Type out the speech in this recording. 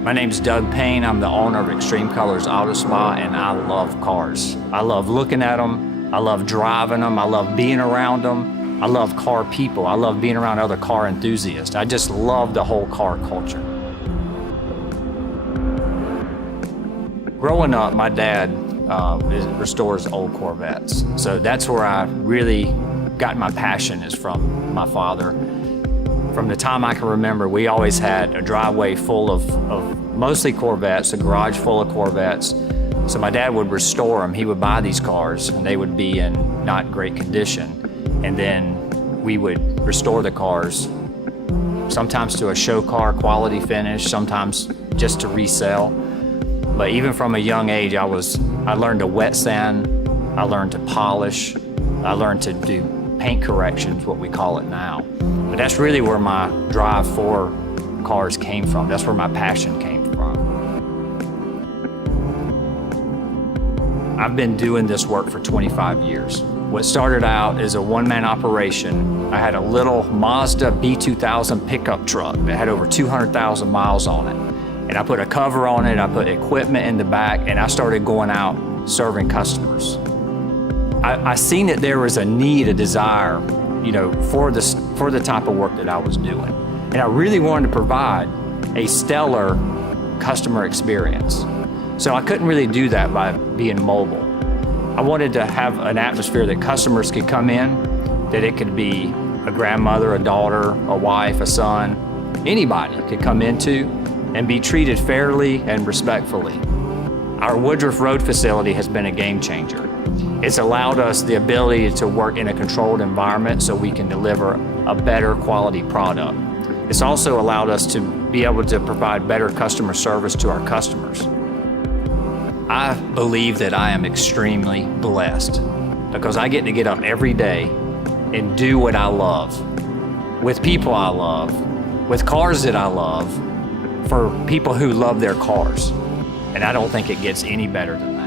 My name's Doug Payne. I'm the owner of Extreme Colors Auto Spa, and I love cars. I love looking at them. I love driving them. I love being around them. I love car people. I love being around other car enthusiasts. I just love the whole car culture. Growing up, my dad restores old Corvettes. So that's where I really got my passion, is from my father. From the time I can remember, we always had a driveway full of mostly Corvettes, a garage full of Corvettes. So my dad would restore them. He would buy these cars and they would be in not great condition. And then we would restore the cars, sometimes to a show car quality finish, sometimes just to resell. But even from a young age, I learned to wet sand, I learned to polish, I learned to do paint corrections, what we call it now. But that's really where my drive for cars came from. That's where my passion came from. I've been doing this work for 25 years. What started out as a one-man operation, I had a little Mazda B2000 pickup truck that had over 200,000 miles on it. And I put a cover on it, I put equipment in the back, and I started going out serving customers. I seen that there was a need, a desire, for the type of work that I was doing. And I really wanted to provide a stellar customer experience. So I couldn't really do that by being mobile. I wanted to have an atmosphere that customers could come in, that it could be a grandmother, a daughter, a wife, a son, anybody could come into and be treated fairly and respectfully. Our Woodruff Rd facility has been a game changer. It's allowed us the ability to work in a controlled environment so we can deliver a better quality product. It's also allowed us to be able to provide better customer service to our customers. I believe that I am extremely blessed because I get up every day and do what I love, with people I love, with cars that I love, for people who love their cars. And I don't think it gets any better than that.